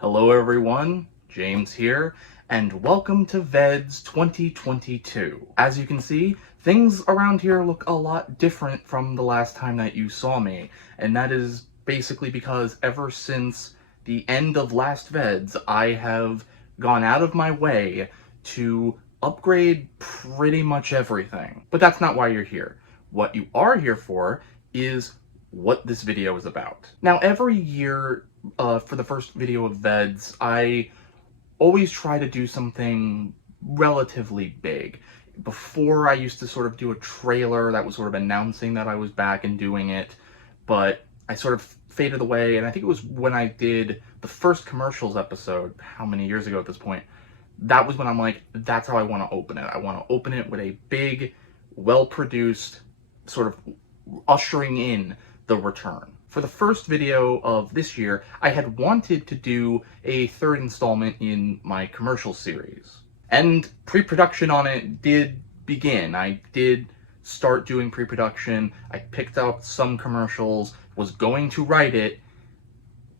Hello everyone, James here, and welcome to VEDS 2022. As you can see, things around here look a lot different from the last time that you saw me, and that is basically because ever since the end of last VEDS, I have gone out of my way to upgrade pretty much everything. But that's not why you're here. What you are here for is what this video is about. Now, every year, for the first video of VEDS, I always try to do something relatively big. Before, I used to sort of do a trailer that was sort of announcing that I was back and doing it, but I sort of faded away, and I think it was when I did the first commercials episode, how many years ago at this point, that was when I'm like, that's how I want to open it. I want to open it with a big, well-produced, sort of ushering in the return. For the first video of this year, I had wanted to do a third installment in my commercial series. And pre-production on it did begin. I did start doing pre-production. I picked up some commercials, was going to write it,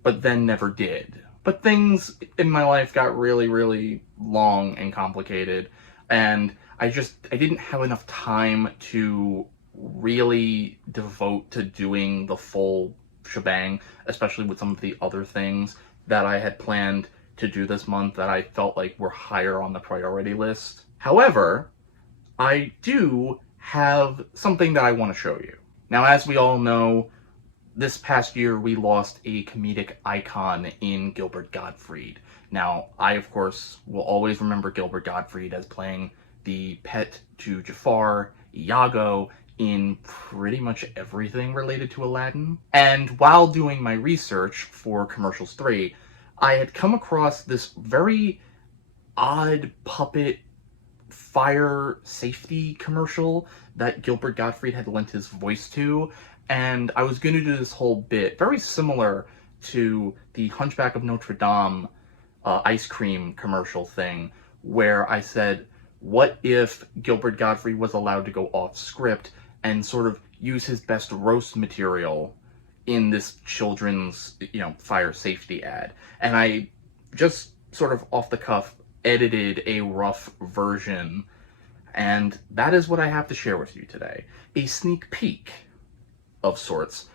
but then never did. But things in my life got really long and complicated, and I didn't have enough time to really devote to doing the full shebang, especially with some of the other things that I had planned to do this month that I felt like were higher on the priority list. However, I do have something that I want to show you. Now, as we all know, this past year we lost a comedic icon in Gilbert Gottfried. Now, I of course will always remember Gilbert Gottfried as playing the pet to Jafar, Iago, in pretty much everything related to Aladdin. And while doing my research for Commercials 3, I had come across this very odd puppet fire safety commercial that Gilbert Gottfried had lent his voice to, and I was going to do this whole bit, very similar to the Hunchback of Notre Dame ice cream commercial thing, where I said, what if Gilbert Gottfried was allowed to go off script and sort of use his best roast material in this children's, fire safety ad? And I just sort of off the cuff edited a rough version, and that is what I have to share with you today. A sneak peek of sorts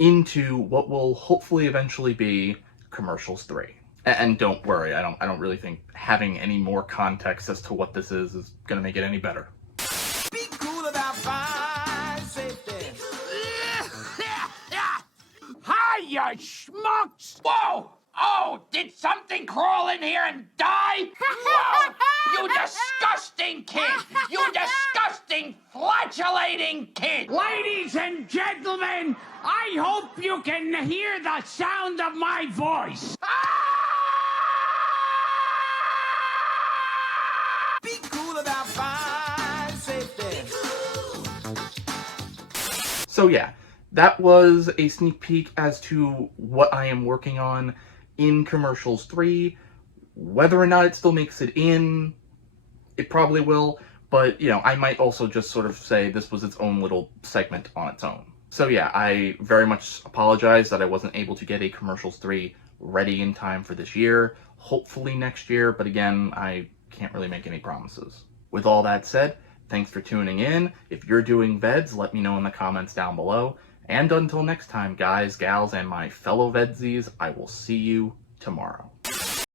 into what will hopefully eventually be Commercials 3. And don't worry, I don't really think having any more context as to what this is gonna make it any better. Be cool about fire safety. Hi, you schmucks! Whoa! Oh, did something crawl in here and die? Whoa! You disgusting kid! You disgusting, flatulating kid! Ladies and gentlemen, I hope you can hear the sound of my voice. Be cool about fire safety. So yeah, that was a sneak peek as to what I am working on in Commercials 3. Whether or not it still makes it in, it probably will, but, I might also just sort of say this was its own little segment on its own. So yeah, I very much apologize that I wasn't able to get a Commercials 3 ready in time for this year. Hopefully next year, but again, I can't really make any promises. With all that said, thanks for tuning in. If you're doing VEDS, let me know in the comments down below. And until next time, guys, gals, and my fellow VEDS-ies, I will see you tomorrow.